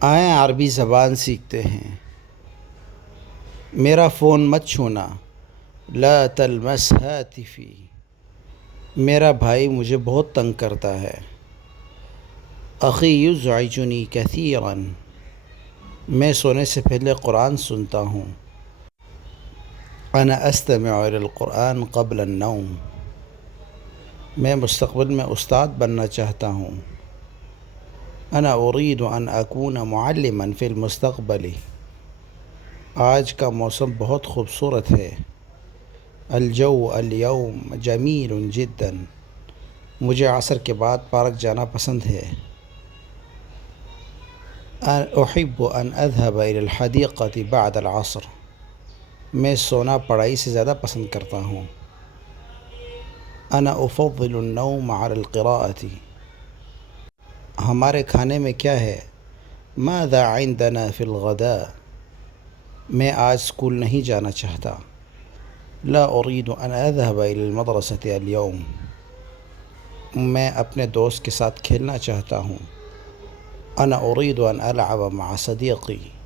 آئیں عربی زبان سیکھتے ہیں۔ میرا فون مت چھونا، لا تلمس ہاتفی۔ میرا بھائی مجھے بہت تنگ کرتا ہے۔ اخی یزعجنی کثیرا۔ میں سونے سے پہلے قرآن سنتا ہوں۔ انا استمع الی القرآن قبل النوم۔ میں مستقبل میں استاد بننا چاہتا ہوں۔ انا اريد ان اكون معلما في المستقبل۔ آج کا موسم بہت خوبصورت ہے۔ الجو اليوم جمیل جدا۔ مجھے عصر کے بعد پارک جانا پسند ہے۔ احب ان اذهب الى الحديقة بعد العصر۔ میں سونا پڑھائی سے زیادہ پسند کرتا ہوں۔ انا افضل النوم على القراءة۔ ہمارے کھانے میں کیا ہے؟ ماذا عندنا في الغداء۔ میں آج اسکول نہیں جانا چاہتا۔ لا اريد ان اذهب الى المدرسة اليوم۔ میں اپنے دوست کے ساتھ کھیلنا چاہتا ہوں۔ انا اريد ان العب مع صديقي۔